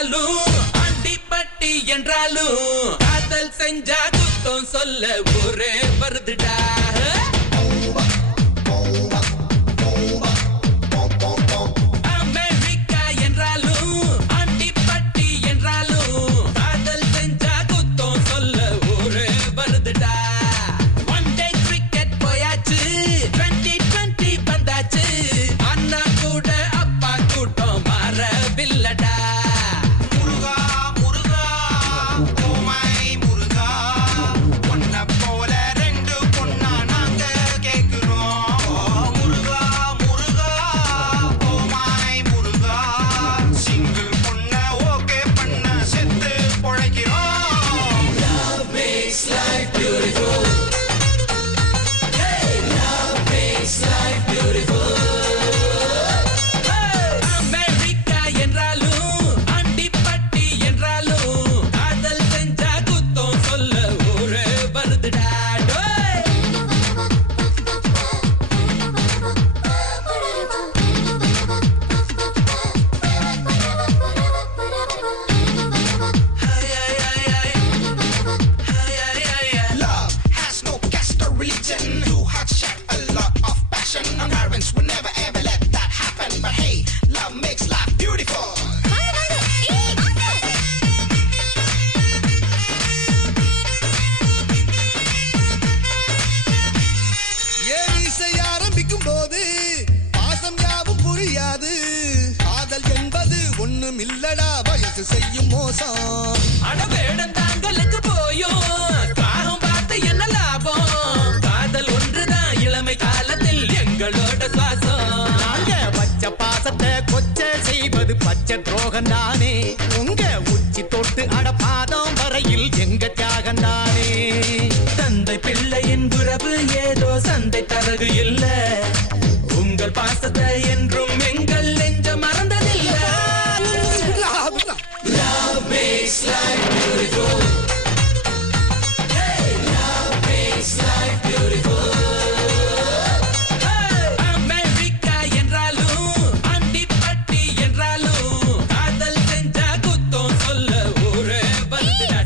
என்றாலும் ஆண்டிப்பட்டி என்றாலும் காதல் செஞ்சா குத்தம் சொல்ல ஊரே வருதுடா. அமெரிக்கா என்றாலும் ஆண்டிப்பட்டி என்றாலும் காதல் செஞ்சா குத்தம் சொல்ல ஊரே வருதுடா. ஒன் டே கிரிக்கெட் போயாச்சு, 2020 வந்தாச்சு, அண்ணா கூட அப்பா கூட்டம் மாறவில்லடா. முருகா முருகா ஓமாய் முருகா, ஒன்ன போல ரெண்டு பொண்ணா நாங்க கேக்குறோம். முருகா முருகா ஓமாய் முருகா, சிங்கிள் பொண்ண ஓகே பண்ண செத்து பொழைக்கிறோம். Love makes life beautiful. Hey, love makes life beautiful. America என்றாலும் ஆண்டிப்பட்டி என்றாலும் காதல் செஞ்சா குத்தம் சொல்ல ஊரே வருதுடா. டோய். Love has no caste or religion. Two hearts share a lot of passion. Our parents would never ever let that happen. But hey, love makes life beautiful. ஏன் இசை ஆரம்பிக்கும் போது பாசம் யாவும் புரியாது. காதல் என்பது ஒண்ணும் இல்லடா, வயசு செய்யும் மோசம். அடவேடந்தாங்களுக்கு போயும் காகம் பார்த்து என்ன லாபம்? காதல் ஒன்றுதான் இளமை காலத்தில் எங்களோட சுவாசம். நாங்க பச்சை பாசத்தை கொச்சை செய்வது பச்சை துரோகம் தானே. உங்க உச்சி தொட்டு அடப்பாதம் வரையில் எங்க தியாகம் தானே. தந்தை பிள்ளையின் உறவு ஏதோ சந்தை தரகு இல்ல. உங்கள் பாசத்தை என்றும் எங்கள் நெஞ்ச மறந்ததில்ல. Love makes life beautiful. Hey, love makes life beautiful. Hey, America என்றாலும் ஆண்டிப்பட்டி என்றாலும் காதல் செஞ்சா குத்தம் சொல்ல ஊரே வருதுடா.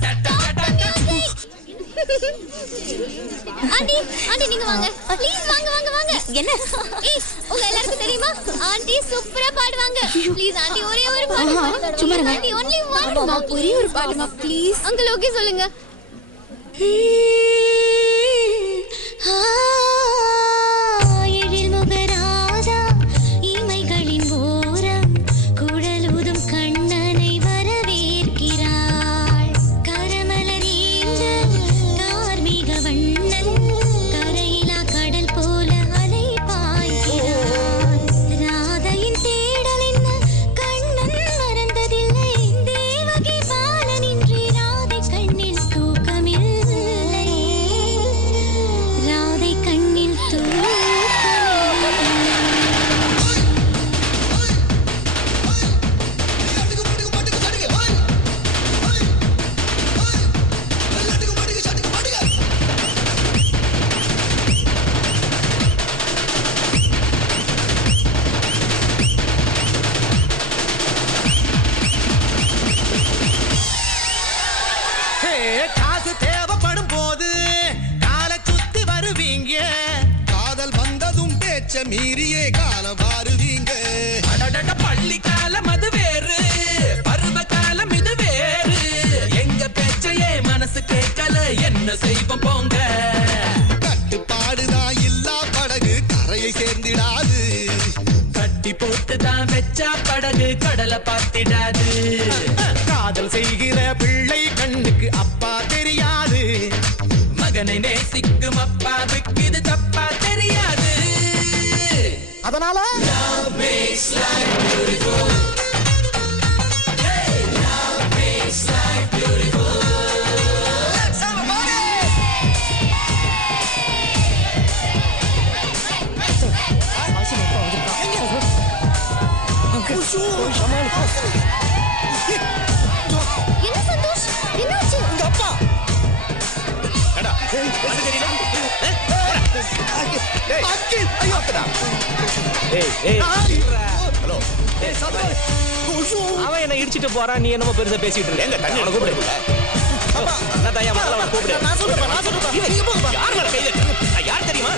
ஆண்டி ஆண்டி நீங்க வாங்க ப்ளீஸ், வாங்க வாங்க வாங்க. என்ன ஏய் உங்க எல்லாருக்கும் தெரியுமா ஆண்டி சூப்பரா பாடுவாங்க. ப்ளீஸ் ஆண்டி ஒரே ஒரு பாட்டு பாடுங்க. சும்மா இருங்க ஆண்டி, only one. ஒரே ஒரு பாடுமா ப்ளீஸ். அங்கிள் ஓகே சொல்லுங்க. எழில் முகராதா இமைகளின் ஓரம் குழலூதும் கண்ணனை வரவேற்கிறாள். கரமலரேந்த தார்மீக வண்ணன் கரையிலா கடல் போல அலை பாய்கிறான். ராதையின் தேடல் என்ன கண்ணன் மறந்ததில்லை. தேவகி பாலனின்றி ராதை கண்ணில் தூக்கமில்லை. ராதை கண்ணில் தூக்கமில்லை. ஹே, காசு தேவைப்படும் போது காலை சுத்தி வருவீங்க. காதல் வந்ததும் பேச்ச மீறியே காலம் வாருவீங்க. அடடட பள்ளி காலம் அது வேறு, பருவ காலம் இது வேறு. எங்க பேச்சையே மனசு கேட்கல, என்ன செய்வோம் போங்க. கட்டுப்பாடுதான் இல்லா படகு கரையை சேர்ந்திடாது. கட்டி போட்டுதான் வச்சா படகு கடலை பார்த்திடாது. காதல் செய்கிற பிள்ளை கண்ணுக்கு அப்பா தெரியாது. மகனை நேசிக்கும் அப்பாவுக்கு இது தப்பா தெரியாது. அதனால Love makes life beautiful. Hey, love makes life beautiful. Let's have a party! என்ன சந்தோஷ், என்னாச்சு? உங்க அப்பா ஏய் ஏய் ஹலோ ஏய் சந்தோஷ் அவன் என்ன இடிச்சிட்டு போறான், நீ என்னமோ பெருசா பேசிட்டு இருக்க. எங்க தண்ணி கூப்பிடு. நான் தாயா முதல்ல அவனை கூப்பிடு. யார் மேல கை வைக்க? யார் தெரியுமா?